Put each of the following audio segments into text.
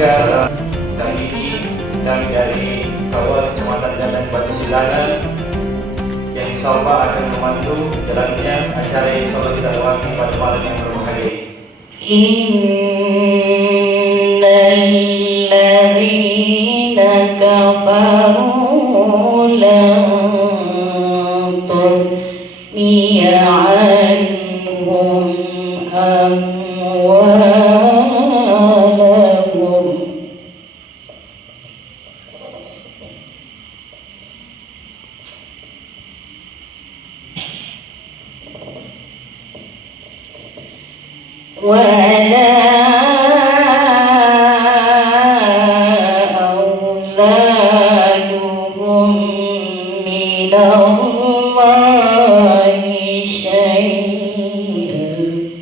Jika kali ini kami dari Kawal Kecamatan Dandan Batu Silana yang insya Allah akan memandu jalannya acara yang insya Allah kita lewati pada malam yang berbahagia. Innalladzina kafaru lan tughniya anhum amwalahum wala auladuhum minallahi syai'an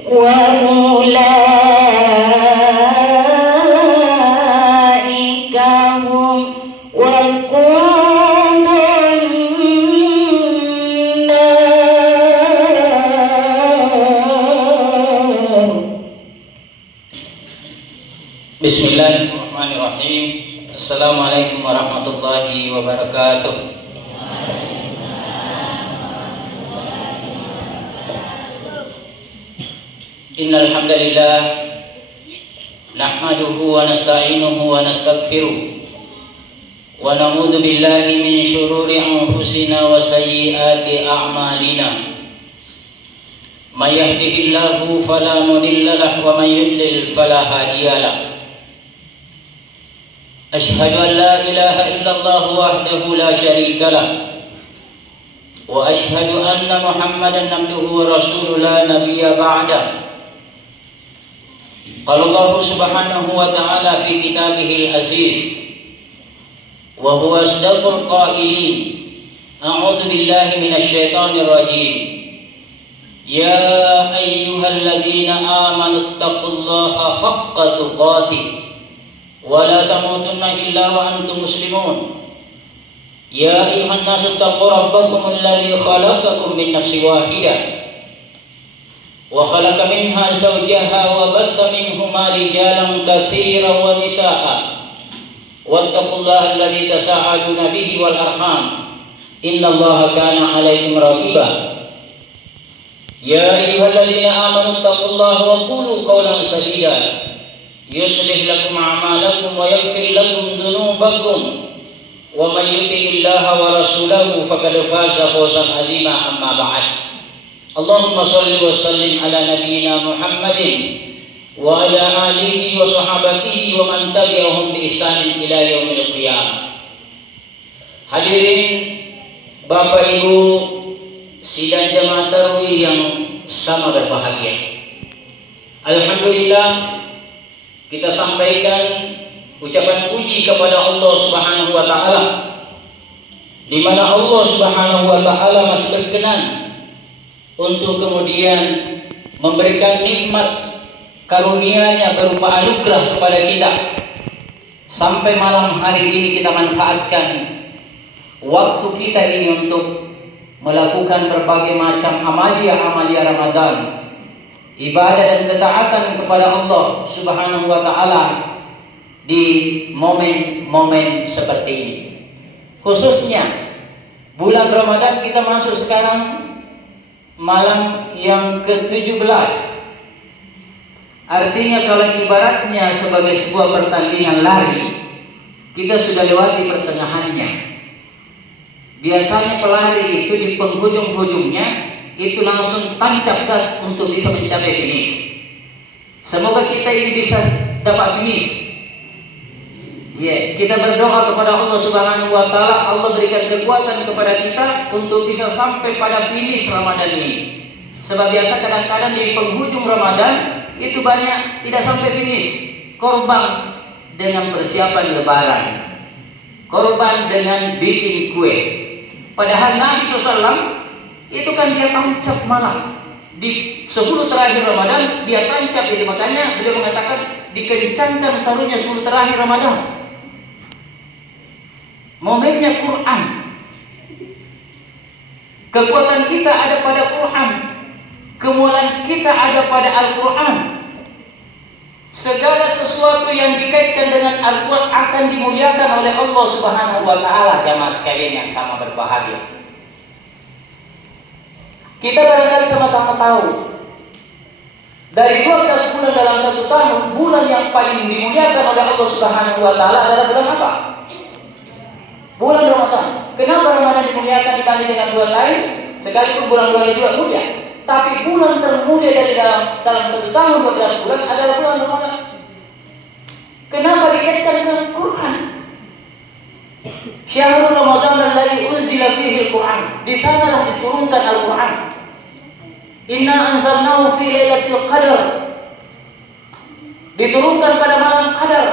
wa ulaika hum waqudun nar. Bismillahirrahmanirrahim. Assalamualaikum warahmatullahi wabarakatuh. Innal hamdalillah nahmaduhu wa nasta'inuhu wa nastaghfiruh wa na'udzu billahi min shururi anfusina wa sayyiati a'malina. May yahdihillahu fala mudilla lahu wa may yudlil fala hadiya lahu. Ashhadu an la ilaha illallah wahdahu la syarika lahu wa ashhadu anna Muhammadan abduhu wa rasuluhu la nabiyya ba'da. Qala Allah subhanahu wa ta'ala fi kitabihil aziz wa huwa asdaqul qailin. A'udzu billahi minasy syaithanir rajim. Ya ayyuhalladzina amanu taqullaha haqqa tuqatih wa la tamutunna illa wa antum muslimun. Ya ayyuhan nasu taqu rabbakum alladzi khalaqakum min nafsin wahidah wa khalaqa minha zawjaha wa batha minhuma rijalan katsiran wa nisaa'a wattaqullaha alladzi tasaaluna bihi wal arham innallaha kana 'alaikum raqiba. Ya ayyuhalladzina amanu taqullaha wa qulu qawlan sadida yuslih lakum a'malakum wa yaghfir lakum dhunubakum wa man yuti'illaha wa rasulahu faqad faza fawzan 'azima. Amma ba'd. Allahumma shalli wa sallim ala nabiyyina Muhammadin wa ala alihi wa sahabatihi wa man tabi'ahum bi ihsanin ila yaumil qiyamah. Hadirin Bapak Ibu sidang jamaah tarawih yang sama berbahagia. Alhamdulillah kita sampaikan ucapan puji kepada Allah Subhanahu wa taala, di mana Allah Subhanahu wa taala masih berkenan untuk kemudian memberikan nikmat karunia-Nya berupa anugerah kepada kita. Sampai malam hari ini kita manfaatkan waktu kita ini untuk melakukan berbagai macam amalia Ramadan, ibadah dan ketaatan kepada Allah Subhanahu wa taala di momen-momen seperti ini. Khususnya bulan Ramadan kita masuk sekarang malam yang ke-17. Artinya kalau ibaratnya sebagai sebuah pertandingan lari, kita sudah lewati pertengahannya. Biasanya pelari itu di penghujung-hujungnya itu langsung tancap gas untuk bisa mencapai finish. Semoga kita ini bisa dapat finish. Ya, kita berdoa kepada Allah Subhanahu wa taala, Allah berikan kekuatan kepada kita untuk bisa sampai pada finish Ramadan ini. Sebab biasa kadang-kadang di penghujung Ramadan itu banyak tidak sampai finish, korban dengan persiapan lebaran, korban dengan bikin kue. Padahal Nabi SAW itu kan dia tancap malah di 10 terakhir Ramadan dia tancap itu, makanya beliau mengatakan dikencangkan sarunya 10 terakhir Ramadan. Momennya Quran. Kekuatan kita ada pada Quran. Kemuliaan kita ada pada Al-Quran. Segala sesuatu yang dikaitkan dengan Al-Quran akan dimuliakan oleh Allah Subhanahu wa Ta'ala. Jamaah sekalian yang sama berbahagia, kita barangkali sama-sama tahu, dari 12 bulan dalam satu tahun, bulan yang paling dimuliakan oleh Allah Subhanahu wa Ta'ala adalah bulan apa? Bulan Ramadan. Kenapa Ramadan dimuliakan dibanding dengan bulan lain? Sekalipun bulan-bulan juga mulia, tapi bulan termulia dari dalam satu tahun 12 bulan adalah bulan Ramadan. Kenapa dikaitkan ke Quran? Syahrul Ramadan alladzi unzila fihi al-Quran. Di sanalah diturunkan Al-Quran. Inna anzalnahu fi lailatul qadar. Diturunkan pada malam Qadar.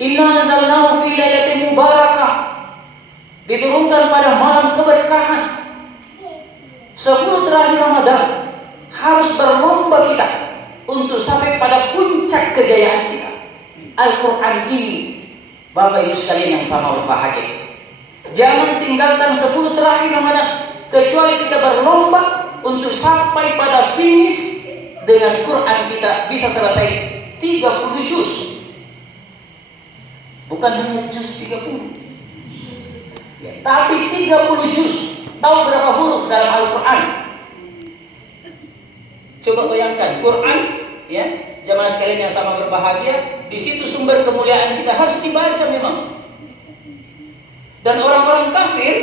Inna anzalnahu fi lailatin mubarakah. Diturunkan pada malam keberkahan. 10 terakhir Ramadan harus berlomba kita untuk sampai pada puncak kejayaan kita. Al-Quran ini, Bapak Ibu sekalian yang sama berbahagia, jangan tinggalkan 10 terakhir Ramadan, kecuali kita berlomba untuk sampai pada finish dengan Quran kita bisa selesai 30 juz. Bukan hanya juz 30 ya, tapi 30 juz. Tahu berapa huruf dalam Al-Quran? Coba bayangkan, Quran ya, jamaah sekalian yang sama berbahagia, di situ sumber kemuliaan kita harus dibaca memang. Dan orang-orang kafir,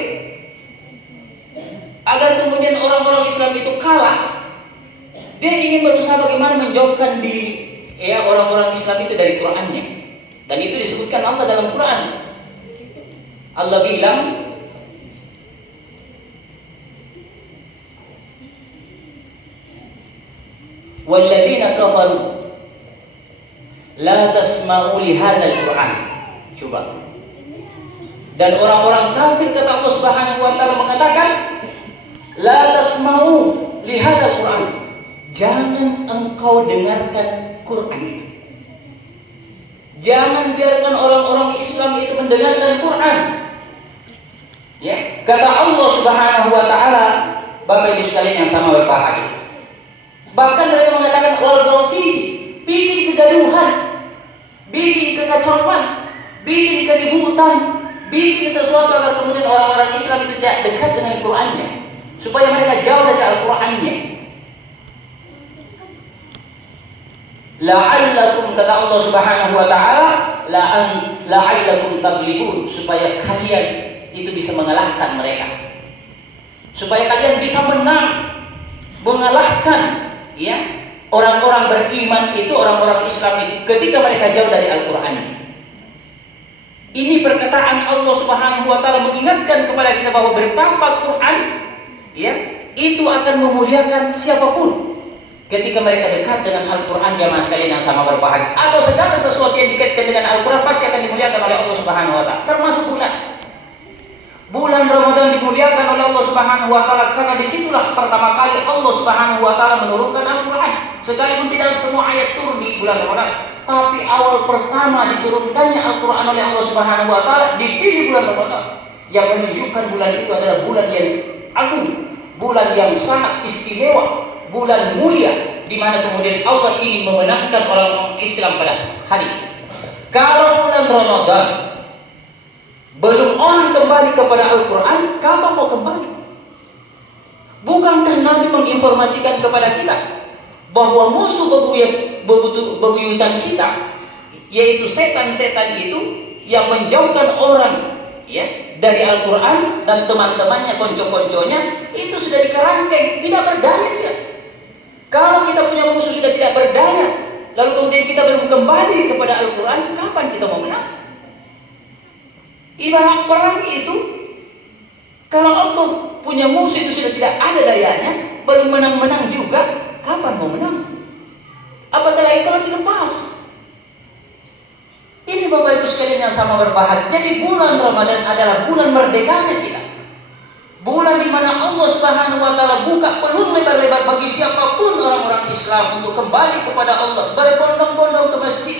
agar kemudian orang-orang Islam itu kalah, dia ingin berusaha bagaimana menjauhkan diri ya orang-orang Islam itu dari Qurannya. Dan itu disebutkan Allah dalam Quran. Allah bilang, walladzina kafaru la tasma'u li hadzal Qur'an. Coba. Dan orang-orang kafir, kata Allah Subhanahu wa Ta'ala, mengatakan la tasma'u li hadzal Qur'an. Jangan engkau dengarkan Quran itu. Jangan biarkan orang-orang Islam itu mendengarkan Quran. Ya, kata Allah Subhanahu wa Ta'ala, Bapak Ibu sekalian yang sama berbahagia. Bahkan mereka mengatakan wal-ghafi, bikin kegaduhan, bikin kekacauan, bikin keributan, bikin sesuatu agar kemudian orang-orang Islam itu tidak dekat dengan Qurannya, supaya mereka jauh dari Al-Qurannya. La'allakum, kata Allah Subhanahu wa Ta'ala, la'allakum taglibun, supaya kalian itu bisa mengalahkan mereka, supaya kalian bisa menang, mengalahkan ya orang-orang beriman itu, orang-orang Islam itu ketika mereka jauh dari Al-Quran. Ini perkataan Allah Subhanahu wa Ta'ala mengingatkan kepada kita bahwa bertambah Quran ya, itu akan memuliakan siapapun ketika mereka dekat dengan Al-Quran. Jamaah sekalian yang sama berbahagia, atau segala sesuatu yang dikaitkan dengan Al-Quran pasti akan dimuliakan oleh Allah Subhanahu wa Ta'ala, termasuk bulan Ramadan dimuliakan oleh Allah Subhanahu wa Ta'ala karena disitulah pertama kali Allah Subhanahu wa Ta'ala menurunkan Al-Quran. Sekalipun tidak semua ayat turun di bulan Ramadan, tapi awal pertama diturunkannya Al-Quran oleh Allah Subhanahu wa Ta'ala dipilih bulan Ramadan, yang menunjukkan bulan itu adalah bulan yang agung, bulan yang sangat istimewa, bulan mulia, di mana kemudian Allah ingin memenangkan orang-orang Islam pada hari itu. Kalau bulan Ramadan belum orang kembali kepada Al-Quran, kapan mau kembali? Bukankah Nabi menginformasikan kepada kita bahwa musuh bebuyutan kita, yaitu setan-setan itu yang menjauhkan orang ya dari Al-Quran dan teman-temannya, konco-konconya, itu sudah dikerangkeng, tidak berdaya dia. Kalau kita punya musuh sudah tidak berdaya, lalu kemudian kita belum kembali kepada Al-Quran, kapan kita mau menang? Ibarat perang itu, kalau Allah punya musuh itu sudah tidak ada dayanya, belum menang-menang juga, kapan mau menang? Apatah lagi kalau dilepas. Ini Bapak Ibu sekalian yang sama berbahagia. Jadi bulan Ramadan adalah bulan merdekanya kita, bulan di mana Allah Subhanahu wa Ta'ala buka peluang lebar-lebar bagi siapapun orang-orang Islam untuk kembali kepada Allah, berbondong-bondong ke masjid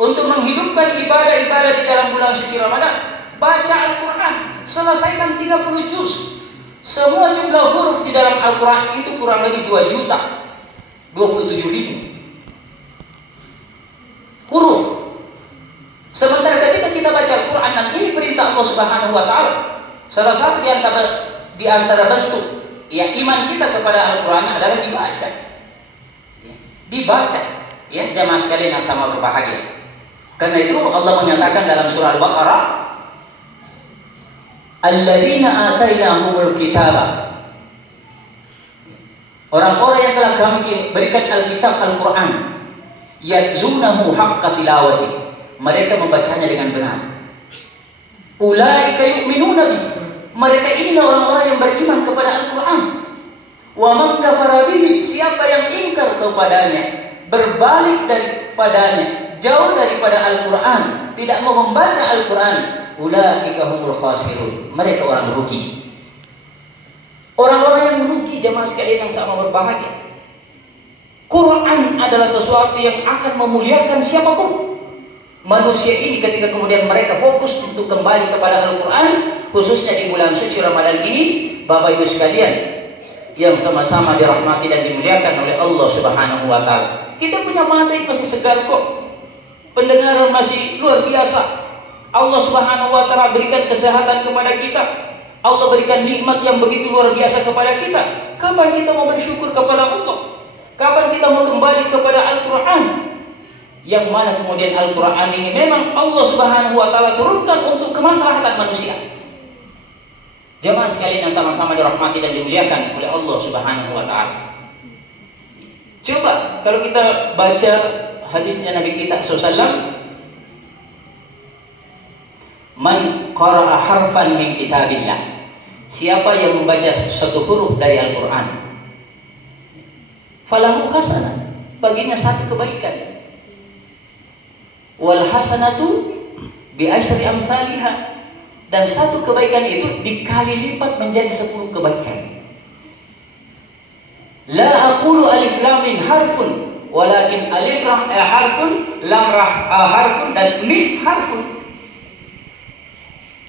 untuk menghidupkan ibadah-ibadah di dalam bulan suci Ramadan. Baca Al-Quran, selesaikan 30 juz. Semua jumlah huruf di dalam Al-Quran itu kurang lebih 2.027.000 huruf. Sementara ketika kita baca Al-Quran, dan ini perintah Allah Subhanahu wa Ta'ala, salah satu di antara bentuk ya iman kita kepada Al-Quran adalah dibaca. Dibaca, ya jamaah sekalian yang sama berbahagia. Karena itu Allah menyatakan dalam surah Al-Baqarah, alladzina atainahumul kitaba, orang-orang yang telah kami berikan Alkitab Al-Quran, yatlunahu haqqa tilawati, mereka membacanya dengan benar. Ulaika yu'minuna bi, mereka inilah orang-orang yang beriman kepada Al-Quran. Wa man kafara bihi, siapa yang ingkar kepadanya, berbalik daripadanya, jauh daripada Al-Quran, tidak mau membaca Al-Quran, ulaika humul khasirun, mereka orang rugi. Orang-orang yang rugi, jamaah sekalian yang sama berbahagia. Quran adalah sesuatu yang akan memuliakan siapapun. Manusia ini ketika kemudian mereka fokus untuk kembali kepada Al-Quran, khususnya di bulan suci Ramadan ini, Bapak Ibu sekalian yang sama-sama dirahmati dan dimuliakan oleh Allah Subhanahu wa Ta'ala. Kita punya mata yang masih segar kok, pendengaran masih luar biasa. Allah Subhanahu wa Ta'ala berikan kesehatan kepada kita, Allah berikan nikmat yang begitu luar biasa kepada kita. Kapan kita mau bersyukur kepada Allah? Kapan kita mau kembali kepada Al-Quran? Yang mana kemudian Al-Quran ini memang Allah Subhanahu wa Ta'ala turunkan untuk kemaslahatan manusia. Jamaah sekalian yang sama-sama dirahmati dan dimuliakan oleh Allah Subhanahu wa Ta'ala. Coba kalau kita baca hadisnya Nabi kita SAW, man qara'a harfan min kitabillah, siapa yang membaca satu huruf dari Al-Quran, falahu hasanah, baginya satu kebaikan. Wal hasanatu bi asyri amsalihha, dan satu kebaikan itu dikali lipat menjadi 10 kebaikan. La aqulu alif lam mim harfun, walakin alif lam harfun, lam harfun, dan mim harfun.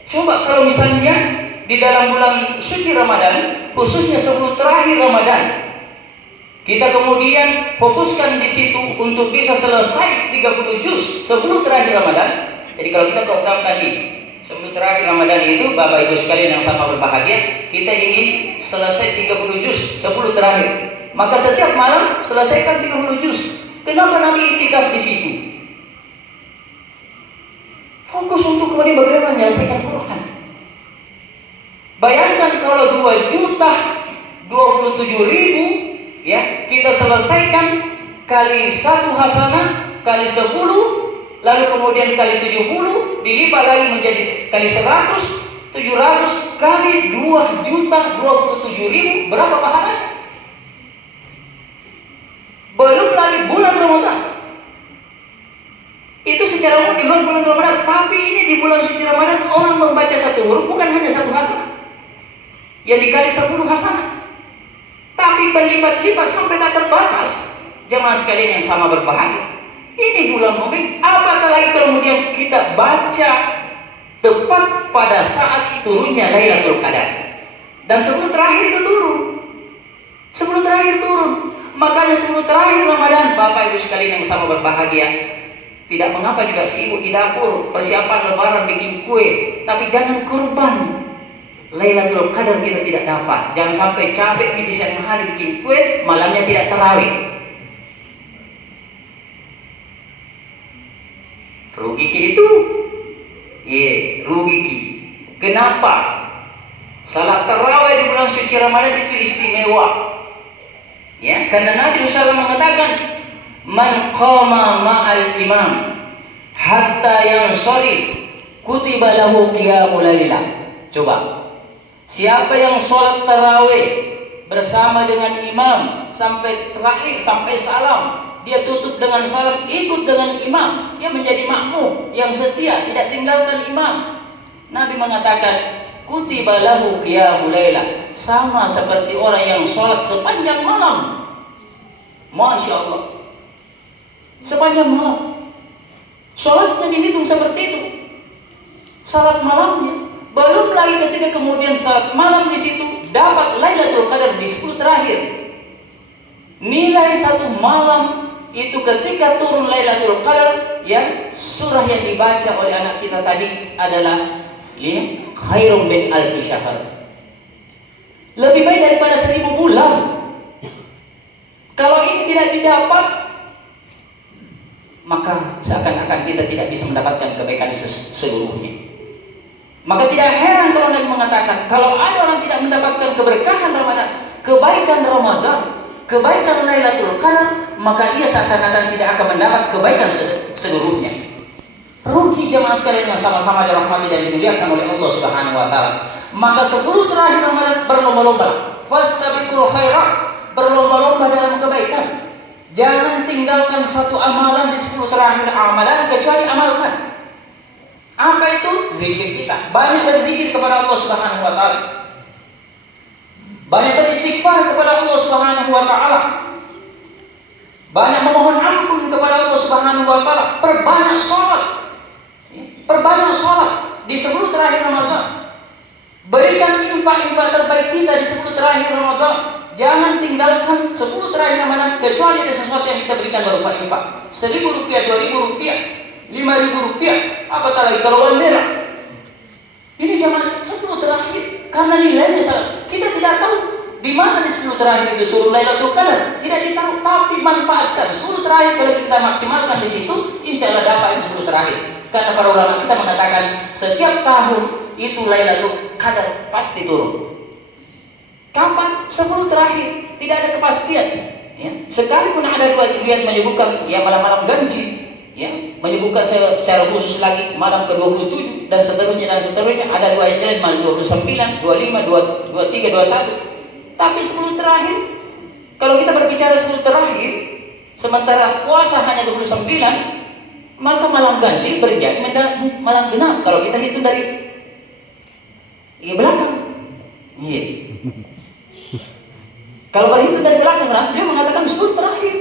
Coba kalau misalnya di dalam bulan suci Ramadan, khususnya 10 terakhir Ramadan, kita kemudian fokuskan di situ untuk bisa selesai 30 juz 10 terakhir Ramadan. Jadi kalau kita program tadi 10 terakhir Ramadan itu, Bapak Ibu sekalian yang sama berbahagia, kita ingin selesai 30 juz 10 terakhir. Maka setiap malam selesaikan 30 juz. Kenapa Nabi iktikaf di situ? Fokus untuk kemudian bagaimana menyelesaikan Quran. Bayangkan kalau 2.027.000 ya, kita selesaikan kali 1 hasanah kali 10, lalu kemudian kali 70, dilipat lagi menjadi kali 100, 700 kali 2.027.000, berapa pahalanya? Belum lagi bulan Ramadan. Itu secara umum di luar bulan Ramadan, tapi ini di bulan suci Ramadan orang membaca satu huruf bukan hanya 1 hasanah yang dikali 10 hasanah, tapi berlipat-lipat sampai tak terbatas. Jemaah sekalian yang sama berbahagia, ini bulan momen, apakah lagi kemudian kita baca tepat pada saat turunnya Lailatul Qadar, dan 10 terakhir itu turun. 10 terakhir turun. Makanya 10 terakhir Ramadan, Bapak Ibu sekalian yang sama berbahagia, tidak mengapa juga sibuk di dapur, persiapan lebaran, bikin kue, tapi jangan korban Lailatul Qadar kita tidak dapat. Jangan sampai capek di siang hari bikin kue, malamnya tidak tarawih. Rugi itu, rugi. Kenapa? Salat tarawih di bulan suci Ramadan itu istimewa. Ya, karena Nabi SAW mengatakan, man qama ma'al imam hatta yansharif kutiba lahu qiyamul lailah. Coba, siapa yang sholat tarawih bersama dengan imam sampai terakhir, sampai salam, dia tutup dengan salam, ikut dengan imam, dia menjadi makmum yang setia, tidak tinggalkan imam. Nabi mengatakan, kutiba lahu qiyamul lailah, sama seperti orang yang sholat sepanjang malam. Masya Allah, sepanjang malam sholatnya dihitung seperti itu, salat malamnya. Belum lagi ketika kemudian salat malam di situ dapat Lailatul Qadar di 10 terakhir. Nilai satu malam itu ketika turun Lailatul Qadar, yang surah yang dibaca oleh anak kita tadi adalah khairum min alfi syahr. Lebih baik daripada 1000 bulan. Kalau ini tidak didapat, maka seakan-akan kita tidak bisa mendapatkan kebaikan seluruhnya. Maka tidak heran kalau Nabi mengatakan, kalau ada orang tidak mendapatkan keberkahan Ramadan, kebaikan Ramadan, kebaikan Lailatul Qadar, maka ia seakan-akan tidak akan mendapat kebaikan seluruhnya. Rugi jemaah sekalian yang sama-sama dirahmati dan dimuliakan oleh Allah Subhanahu wa taala. Maka 10 terakhir Ramadan berlomba-lomba, fastabiqul khairat, berlomba-lomba dalam kebaikan. Jangan tinggalkan satu amalan di 10 terakhir Ramadan kecuali amalkan. Apa itu? Zikir kita. Banyak berzikir kepada Allah Subhanahu wa taala. Banyak beristighfar kepada Allah Subhanahu wa taala. Banyak memohon ampun kepada Allah Subhanahu wa taala. Perbanyak salat. Perbanyak salat di 10 terakhir Ramadan. Berikan infak-infak terbaik kita di 10 terakhir Ramadan. Jangan tinggalkan 10 terakhir Ramadan kecuali ada sesuatu yang kita berikan berupa infak. 1.000 rupiah, 2.000 rupiah, 5.000 rupiah, apatah lagi kalau uang merah. Ini jamaah 10 terakhir, karena nilainya salah. Kita tidak tahu di mana di 10 terakhir itu turun Lailatul Qadar, tidak ditaruh, tapi manfaatkan 10 terakhir. Kalau kita maksimalkan di situ, insya Allah dapat 10 terakhir. Karena para ulama kita mengatakan setiap tahun itu Lailatul Qadar pasti turun. Kapan? 10 terakhir, tidak ada kepastian. Ya. Sekalipun ada riwayat menyebutkan ya malam-malam ganjil, ya, menyebutkan secara khusus lagi malam ke-27 dan seterusnya. Ada riwayat lain malam 29, 25, 23, 21. Tapi 10 terakhir, kalau kita berbicara 10 terakhir, sementara puasa hanya 29, maka malam ganjil berjadi malam genap. Kalau kita hitung dari belakang, iya. Kalau berhitung dari belakang, dia mengatakan 10 terakhir.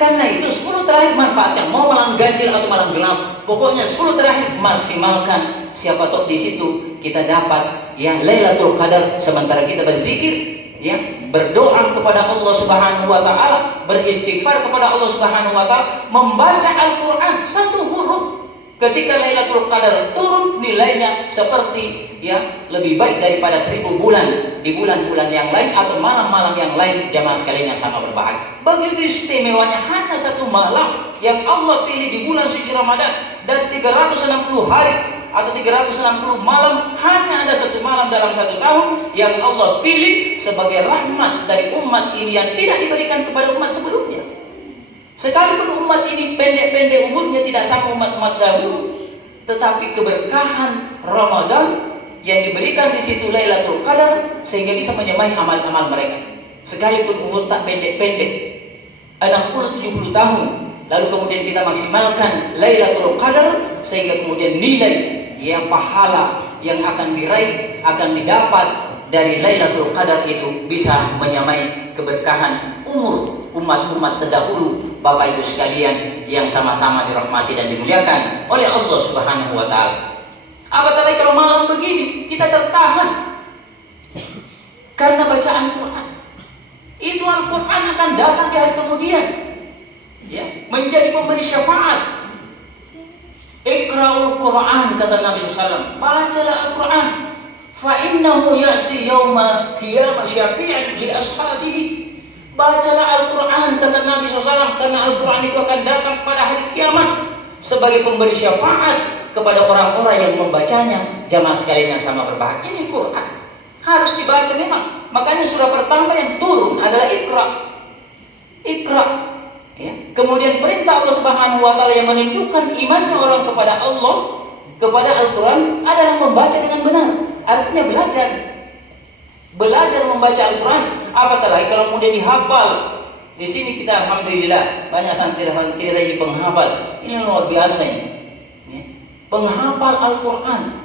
Karena itu 10 terakhir manfaatkan, mau malam ganjil atau malam genap, pokoknya 10 terakhir maksimalkan. Siapa tahu di situ kita dapat ya Lailatul Qadar sementara kita berzikir, ya, berdoa kepada Allah Subhanahu wa taala, beristighfar kepada Allah Subhanahu wa taala, membaca Al-Qur'an satu huruf. Ketika Lailatul Qadar turun, nilainya seperti ya lebih baik daripada 1000 bulan di bulan-bulan yang lain atau malam-malam yang lain. Jamaah sekalian yang sama berbahagia, begitu istimewanya hanya satu malam yang Allah pilih di bulan suci Ramadan. Dan 360 hari atau 360 malam, hanya ada satu malam dalam satu tahun yang Allah pilih sebagai rahmat dari umat ini yang tidak diberikan kepada umat sebelumnya. Sekalipun umat ini pendek-pendek umurnya tidak sama umat-umat dahulu, tetapi keberkahan Ramadan yang diberikan di situ Lailatul Qadar sehingga bisa menyamai amal-amal mereka. Sekalipun umur tak pendek-pendek, 60-70 tahun, lalu kemudian kita maksimalkan Lailatul Qadar sehingga kemudian nilai yang pahala yang akan diraih, akan didapat dari Lailatul Qadar itu bisa menyamai keberkahan umur umat-umat terdahulu. Bapak Ibu sekalian yang sama-sama dirahmati dan dimuliakan oleh Allah Subhanahu wa taala. Apatah lagi kalau malam begini kita tertahan karena bacaan Quran. Itu Al-Quran akan datang di hari kemudian, ya, menjadi pemberi syafaat. Iqra'ul Quran, kata Nabi SAW, bacalah Al-Quran, fa innahu ya'ti yawma qiyamah syafi'an li ashabihi. Bacalah Al-Quran, kata Nabi SAW, karena Al-Quran itu akan datang pada hari kiamat sebagai pemberi syafaat kepada orang-orang yang membacanya. Jamaah sekalian yang sama berbahagia, ini Quran harus dibaca memang. Makanya surah pertama yang turun adalah Iqra. Iqra, ya. Kemudian perintah Allah Subhanahu wa taala yang menunjukkan imannya orang kepada Allah, kepada Al-Quran adalah membaca dengan benar. Artinya belajar membaca Al-Quran. Apatah lagi kalau kemudian dihafal. Di sini kita alhamdulillah banyak santri kita ini penghafal. Ini luar biasa ini. Ya. Penghafal Al-Quran.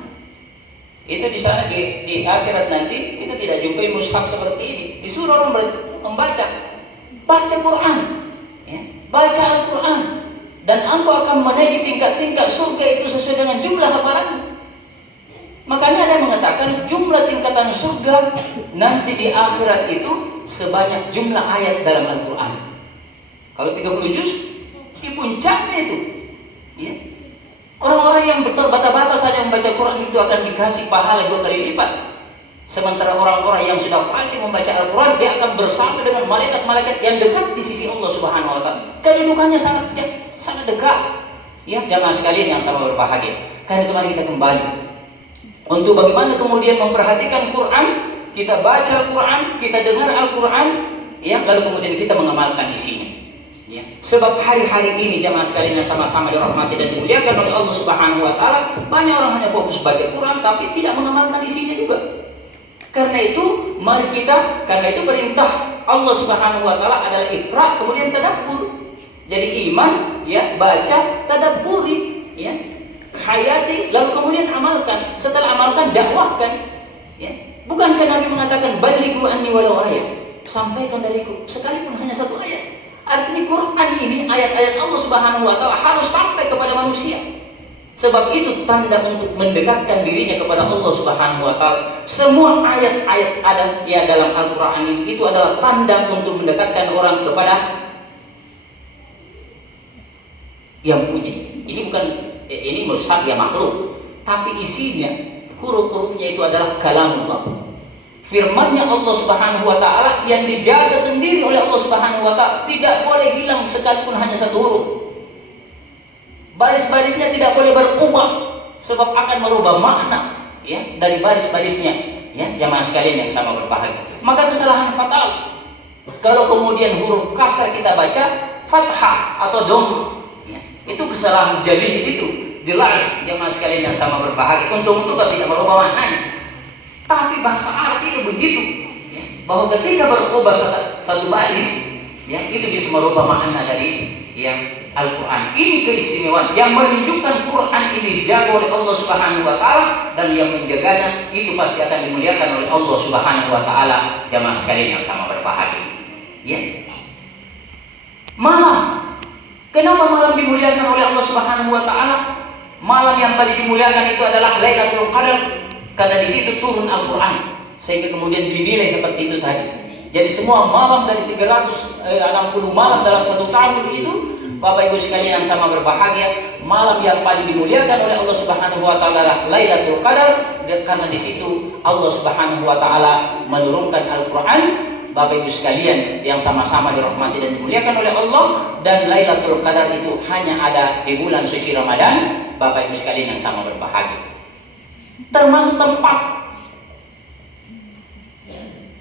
Itu di sana di akhirat nanti kita tidak jumpai mushaf seperti ini. Disuruh orang membaca, baca Quran, ya. Baca Al-Quran, dan engkau akan menaiki tingkat-tingkat surga itu sesuai dengan jumlah hafalan. Makanya ada yang mengatakan jumlah tingkatan surga nanti di akhirat itu sebanyak jumlah ayat dalam Al-Quran. Kalau 30 juz di puncaknya itu, ya. Orang-orang yang berbata-bata saja membaca Quran itu akan dikasih pahala 2 kali lipat. Sementara orang-orang yang sudah fasih membaca Al-Quran, dia akan bersama dengan malaikat-malaikat yang dekat di sisi Allah Subhanahu wa Ta'ala. Kedudukannya sangat dekat. Ya, jamaah sekalian yang sama berbahagia. Karena itu mari kita kembali untuk bagaimana kemudian memperhatikan Quran, kita baca Al-Quran, kita dengar Al-Quran, ya, lalu kemudian kita mengamalkan isinya. Ya. Sebab hari-hari ini jamaah sekalian yang sama-sama dirahmati dan dimuliakan oleh Allah Subhanahu wa Ta'ala, banyak orang hanya fokus baca Quran tapi tidak mengamalkan isinya juga. Karena itu perintah Allah Subhanahu wa Ta'ala adalah iqra, kemudian tadabbur. Jadi iman, ya, baca, tadabburi, ya, hayati, lalu kemudian amalkan. Setelah amalkan, dakwahkan, ya. Bukankah Nabi mengatakan balighu anni walau ayat, sampaikan dariku sekalipun hanya 1 ayat. Artinya Quran ini, ayat-ayat Allah Subhanahu wa Ta'ala harus sampai kepada manusia. Sebab itu tanda untuk mendekatkan dirinya kepada Allah Subhanahu wa Ta'ala. Semua ayat-ayat ada ya dalam Al-Quran itu adalah tanda untuk mendekatkan orang kepada yang punya. Ini bukan ini mushaf ya makhluk, tapi isinya, huruf-hurufnya itu adalah kalamullah. Firman-Nya Allah Subhanahu wa Ta'ala yang dijaga sendiri oleh Allah Subhanahu wa Ta'ala, tidak boleh hilang sekalipun hanya 1 huruf. Baris-barisnya tidak boleh berubah, sebab akan merubah makna, ya, dari baris-barisnya, ya, jamaah sekalian yang sama berbahagia. Maka kesalahan fatal kalau kemudian huruf kasar kita baca fathah atau dhamma, ya, itu kesalahan jali, itu jelas jamaah sekalian yang sama berbahagia. Untuk tidak merubah maknanya. Tapi bahasa Arab itu begitu, ya, bahwa ketika berubah satu baris, ya, itu bisa merubah makna dari yang Al-Quran. Ini keistimewaan yang menunjukkan Quran ini dijaga oleh Allah Subhanahu wa Ta'ala, dan yang menjaganya itu pasti akan dimuliakan oleh Allah Subhanahu wa Ta'ala. Jamaah sekalian yang sama berbahagia, ya. Malam, kenapa malam dimuliakan oleh Allah Subhanahu wa Ta'ala? Malam yang paling dimuliakan itu adalah Lailatul Qadar, karena di situ turun Al-Quran, sehingga kemudian dinilai seperti itu tadi. Jadi semua malam dari 360 malam dalam 1 tahun itu, Bapak Ibu sekalian yang sama berbahagia, malam yang paling dimuliakan oleh Allah Subhanahu wa Ta'ala adalah Lailatul Qadar, karena di situ Allah Subhanahu wa Ta'ala menurunkan Al-Quran. Bapak Ibu sekalian yang sama-sama dirahmati dan dimuliakan oleh Allah, dan Lailatul Qadar itu hanya ada di bulan suci Ramadan. Bapak Ibu sekalian yang sama berbahagia, termasuk tempat.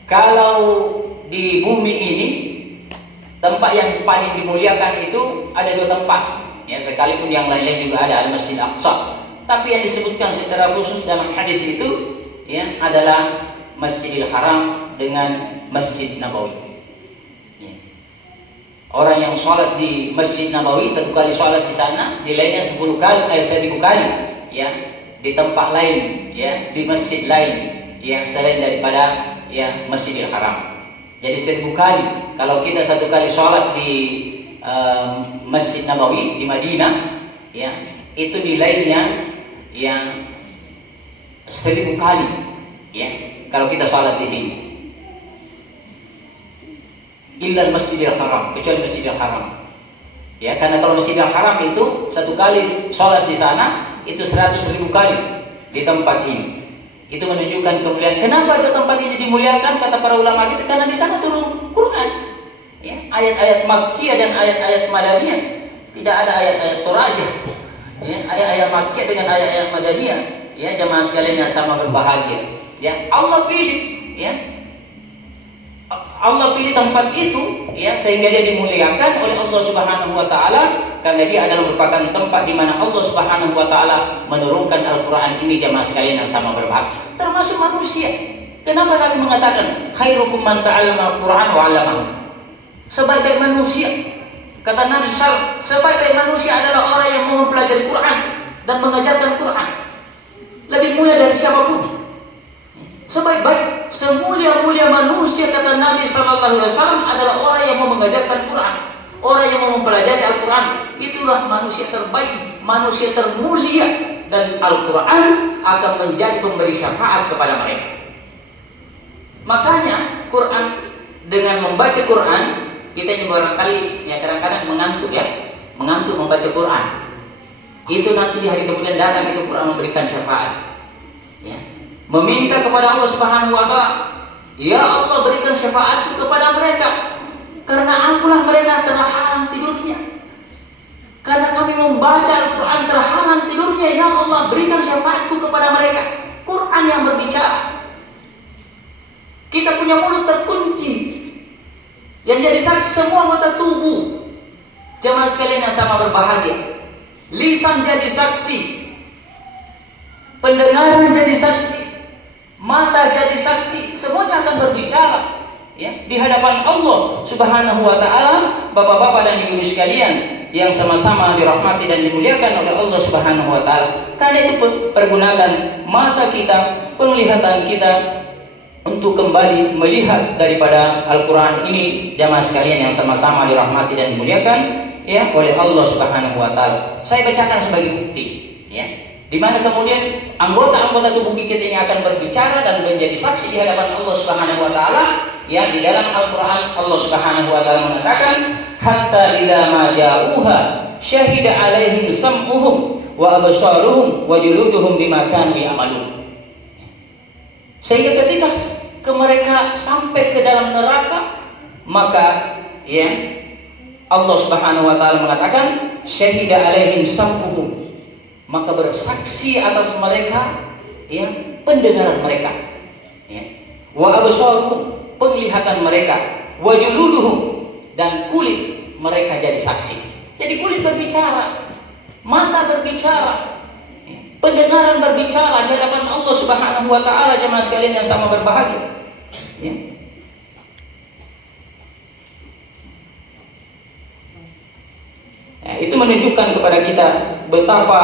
Kalau di bumi ini, tempat yang paling dimuliakan itu ada 2 tempat, ya, sekalipun yang lain-lain juga ada, Al-Masjid Aqsa. Tapi yang disebutkan secara khusus dalam hadis itu, ya, adalah Masjidil Haram dengan Masjid Nabawi. Ya. Orang yang sholat di Masjid Nabawi 1 kali sholat di sana, nilainya 1000 kali, ya, di tempat lain, ya, di masjid lain yang selain daripada, ya, Masjidil Haram. Jadi 1000 kali. Kalau kita 1 kali sholat di Masjid Nabawi di Madinah, ya, itu nilainya yang 1000 kali, ya, kalau kita sholat di sini. Illa Masjidil Haram, kecuali Masjidil Haram, ya, karena kalau Masjidil Haram itu 1 kali sholat di sana itu 100.000 kali di tempat ini. Itu menunjukkan kemuliaan. Kenapa 2 tempat ini dimuliakan? Kata para ulama kita, karena di sana turun Quran, ya, ayat-ayat Makkiyah dan ayat-ayat Madaniyah. Tidak ada ayat-ayat Torajah, ya, ayat-ayat Makkiyah dengan ayat-ayat Madaniyah, ya, jamaah sekalian yang sama berbahagia, ya. Allah pilih, ya, Allah pilih tempat itu, ya, sehingga dia dimuliakan oleh Allah Subhanahu wa Ta'ala, karena dia adalah merupakan tempat di mana Allah Subhanahu wa Ta'ala menurunkan Al-Quran ini, jamaah sekalian yang sama berbahagia, termasuk manusia. Kenapa Nabi mengatakan khairukum man ta'allama Al-Quran wa 'allamahu? Sebaik-baik manusia, kata Nabi SAW, sebaik-baik manusia adalah orang yang mau mempelajari Quran dan mengajarkan Quran. Lebih mulia dari siapapun. Sebaik-baik, semulia-mulia manusia, kata Nabi SAW, adalah orang yang mau mengajarkan Quran, orang yang mau mempelajari Al-Quran. Itulah manusia terbaik, manusia termulia, dan Al-Quran akan menjadi pemberi syafaat kepada mereka. Makanya Quran, dengan membaca Quran, kita ini barangkali ya kadang-kadang mengantuk membaca Quran. Itu nanti di hari kemudian datang itu Quran memberikan syafaat. Ya. Meminta kepada Allah Subhanahu wa taala, ya Allah berikan syafaatku kepada mereka, karena akulah mereka terhalang tidurnya. Karena kami membaca Al-Quran terhalang tidurnya, ya Allah berikan syafaatku kepada mereka. Quran yang berbicara. Kita punya mulut terkunci, yang jadi saksi semua anggota tubuh. Jemaah sekalian yang sama berbahagia, lisan jadi saksi, pendengaran jadi saksi, mata jadi saksi, semuanya akan berbicara ya di hadapan Allah Subhanahu wa taala. Bapak-bapak dan ibu sekalian yang sama-sama dirahmati dan dimuliakan oleh Allah Subhanahu wa taala. Karena itu pergunakan mata kita, penglihatan kita untuk kembali melihat daripada Al-Quran ini, jamaah sekalian yang sama-sama dirahmati dan dimuliakan ya oleh Allah Subhanahu wa taala. Saya bacakan sebagai bukti ya, di mana kemudian anggota-anggota tubuh kita ini akan berbicara dan menjadi saksi di hadapan Allah Subhanahu wa taala. Ya, di dalam Al-Quran Allah Subhanahu wa taala mengatakan, hatta ila ma ja'uha syahida alaihim sam'uhum wa absaruhum wa juluduhum bima kanu ya'malun. Sehingga ketika mereka sampai ke dalam neraka, maka ya Allah Subhanahu wa taala mengatakan syahida alaihim sam'uhum, maka bersaksi atas mereka ya pendengaran mereka ya, wa absaruhum penglihatan mereka, wa juluduhum dan kulit mereka jadi saksi. Jadi kulit berbicara, mata berbicara, pendengaran berbicara di hadapan Allah Subhanahu wa taala, jemaah sekalian yang sama berbahagia. Ya. Nah, itu menunjukkan kepada kita betapa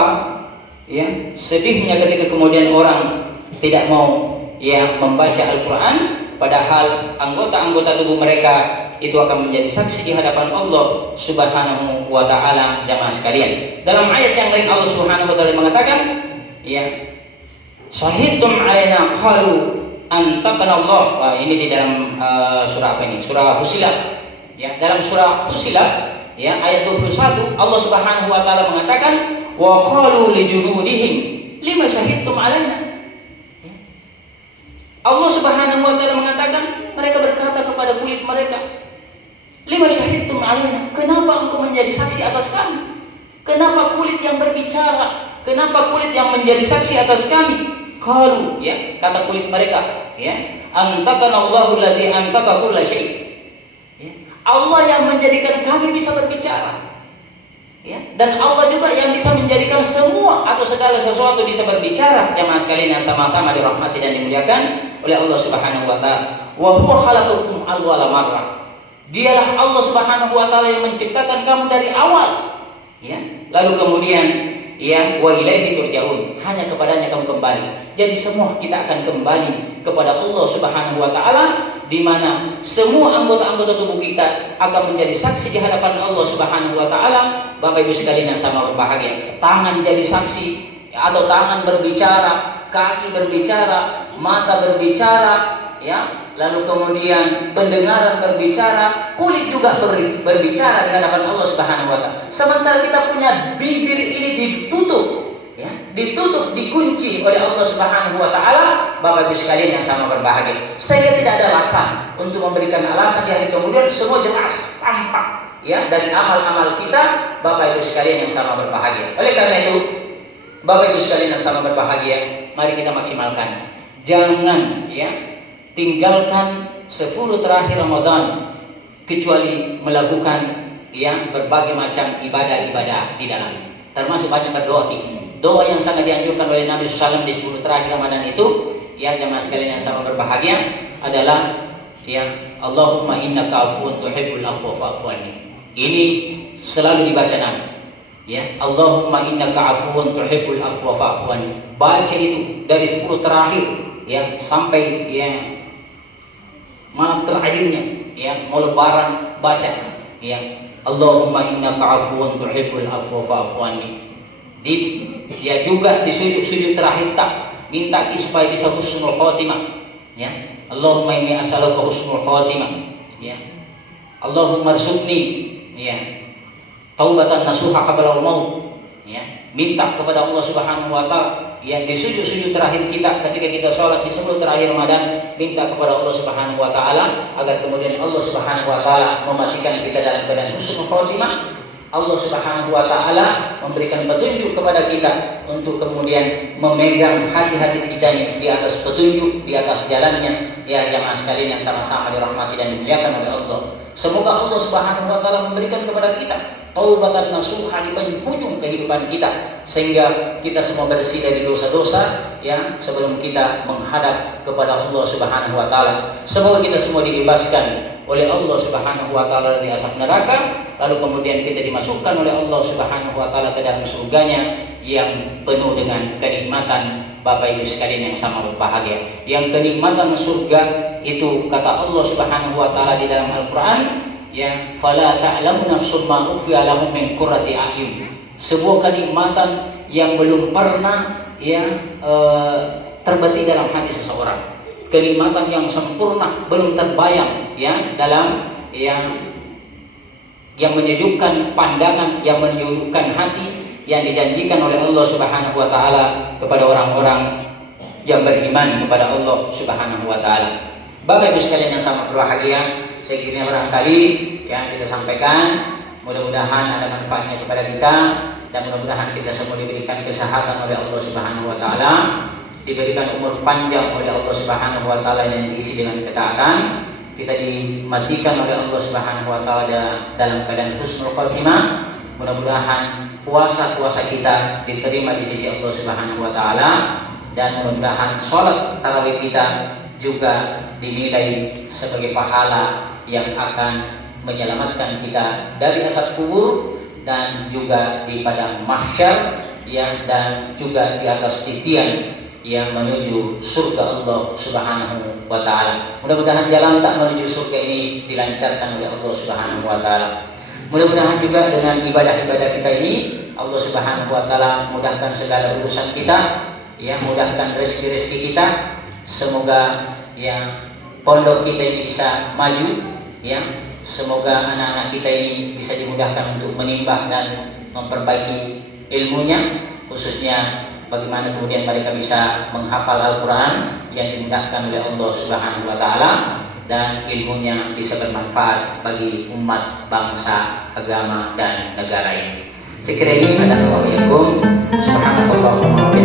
ya sedihnya ketika kemudian orang tidak mau ya membaca Al-Quran, padahal anggota-anggota tubuh mereka itu akan menjadi saksi di hadapan Allah Subhanahu wa taala, jamaah sekalian. Dalam ayat yang lain Allah Subhanahu wa taala mengatakan, ya, syahidtum alaina qalu antaqana Allah. Wah, ini di dalam surah apa ini? Surah Fussilat. Ya, dalam surah Fussilat ya ayat 21 Allah Subhanahu wa taala mengatakan, wa qalu li juludihim lima syahidtum alaina. Allah Subhanahu wa taala mengatakan, mereka berkata kepada kulit mereka, lima syahidtum alaina, kenapa engkau menjadi saksi atas kami? Kenapa kulit yang berbicara? Kenapa kulit yang menjadi saksi atas kami? Qalu, ya, kata kulit mereka, ya, antaqana Allahu alladzi antaqa kulla syai'. Ya, Allah yang menjadikan kami bisa berbicara. Ya, dan Allah juga yang bisa menjadikan semua atau segala sesuatu bisa berbicara, jemaah sekalian yang sama-sama dirahmati dan dimuliakan oleh Allah Subhanahu wa taala. Wa huwa khalaqakum awwala marrah. Dialah Allah Subhanahu wa taala yang menciptakan kamu dari awal. Ya, lalu kemudian ya wa ilaihi turja'un, hanya kepadanya kamu kembali. Jadi semua kita akan kembali kepada Allah Subhanahu wa taala, di mana semua anggota-anggota tubuh kita akan menjadi saksi di hadapan Allah Subhanahu wa taala. Bapak Ibu sekalian yang sama berbahagia, tangan jadi saksi atau tangan berbicara, kaki berbicara, mata berbicara, ya, lalu kemudian pendengaran berbicara, kulit juga berbicara di hadapan Allah Subhanahu wa taala. Sementara kita punya bibir ini ditutup, ya, ditutup, dikunci oleh Allah Subhanahu wa taala. Bapak Ibu sekalian yang sama berbahagia, saya tidak ada alasan untuk memberikan alasan di hari kemudian, semua jelas tampak ya dari amal-amal kita, Bapak Ibu sekalian yang sama berbahagia. Oleh karena itu, Bapak Ibu sekalian yang sama berbahagia, mari kita maksimalkan. Jangan ya tinggalkan 10 terakhir Ramadan kecuali melakukan ya berbagai macam ibadah-ibadah di dalam, termasuk banyak berdoa. Doa yang sangat dianjurkan oleh Nabi SAW di 10 terakhir Ramadan itu, ya jemaah sekalian yang sama berbahagia, adalah ya Allahumma innaka afuwun tuhibbul afwa fa'fu anni. Ini selalu dibaca Nabi. Ya, Allahumma innaka afuwun tuhibbul afwa fa'fu anni. Baca itu dari 10 terakhir ya sampai ya malam terakhirnya, ya mau lebaran baca ya Allahumma innaka afuwun tuhibbul afwa fa'fu anni. Ya juga di sujud terakhir tak minta supaya bisa husnul khotimah, ya. Allahumma inni as'aluka husnul khotimah, ya. Allahumma rzuqni, ya, taubatan nasuha qabla al-maut, ya. Minta kepada Allah Subhanahu wa taala, ya, di sujud terakhir kita ketika kita sholat di 10 terakhir Ramadan, minta kepada Allah Subhanahu wa taala agar kemudian Allah Subhanahu wa taala mematikan kita dalam keadaan husnul khotimah. Allah Subhanahu wa taala memberikan petunjuk kepada kita untuk kemudian memegang hati-hati kita ini di atas petunjuk, di atas jalannya, ya jamaah sekalian yang sama-sama dirahmati dan dimuliakan oleh Allah. Semoga Allah Subhanahu wa taala memberikan kepada kita taubatan nasuha di penghujung kehidupan kita, sehingga kita semua bersih dari dosa-dosa, ya, sebelum kita menghadap kepada Allah Subhanahu wa taala. Semoga kita semua dibebaskan oleh Allah Subhanahu wa taala dari asap neraka, lalu kemudian kita dimasukkan oleh Allah Subhanahu wa taala ke dalam surganya yang penuh dengan kenikmatan. Bapak Ibu sekalian yang sama berbahagia, yang kenikmatan surga itu kata Allah Subhanahu wa taala di dalam Al-Qur'an, ya, fala ta'lamu nafsum ma ukhfiya lahum min qurrati a'yun. Sebuah kenikmatan yang belum pernah, ya, terbetik dalam hati seseorang. Kenikmatan yang sempurna belum terbayang, ya, dalam yang menyejukkan pandangan, yang menyejukkan hati, yang dijanjikan oleh Allah Subhanahu wa taala kepada orang-orang yang beriman kepada Allah Subhanahu wa taala. Bapak Ibu sekalian yang sama berbahagia, sekiranya barangkali yang kita sampaikan mudah-mudahan ada manfaatnya kepada kita, dan mudah-mudahan kita semua diberikan kesehatan oleh Allah Subhanahu wa taala, diberikan umur panjang oleh Allah Subhanahu wa taala yang diisi dengan ketaatan, kita dimatikan oleh Allah Subhanahu wa taala dalam keadaan husnul khotimah. Mudah-mudahan puasa-puasa kita diterima di sisi Allah Subhanahu wa taala, dan mudah-mudahan sholat tarawih kita juga dinilai sebagai pahala yang akan menyelamatkan kita dari azab kubur dan juga di padang mahsyar, ya, dan juga di atas titian yang menuju surga Allah Subhanahu wa taala. Mudah-mudahan jalan tak menuju surga ini dilancarkan oleh Allah Subhanahu wa taala. Mudah-mudahan juga dengan ibadah-ibadah kita ini Allah Subhanahu wa taala mudahkan segala urusan kita, ya, mudahkan rezeki-rezeki kita. Semoga, ya, pondok kita ini bisa maju, ya. Semoga anak-anak kita ini bisa dimudahkan untuk menimba dan memperbaiki ilmunya, khususnya bagaimana kemudian mereka bisa menghafal Al-Quran yang dimudahkan oleh Allah Subhanahu wa taala, dan ilmunya bisa bermanfaat bagi umat, bangsa, agama, dan negara ini. Sekiranya ini adalah wa'alaikum subhanallah.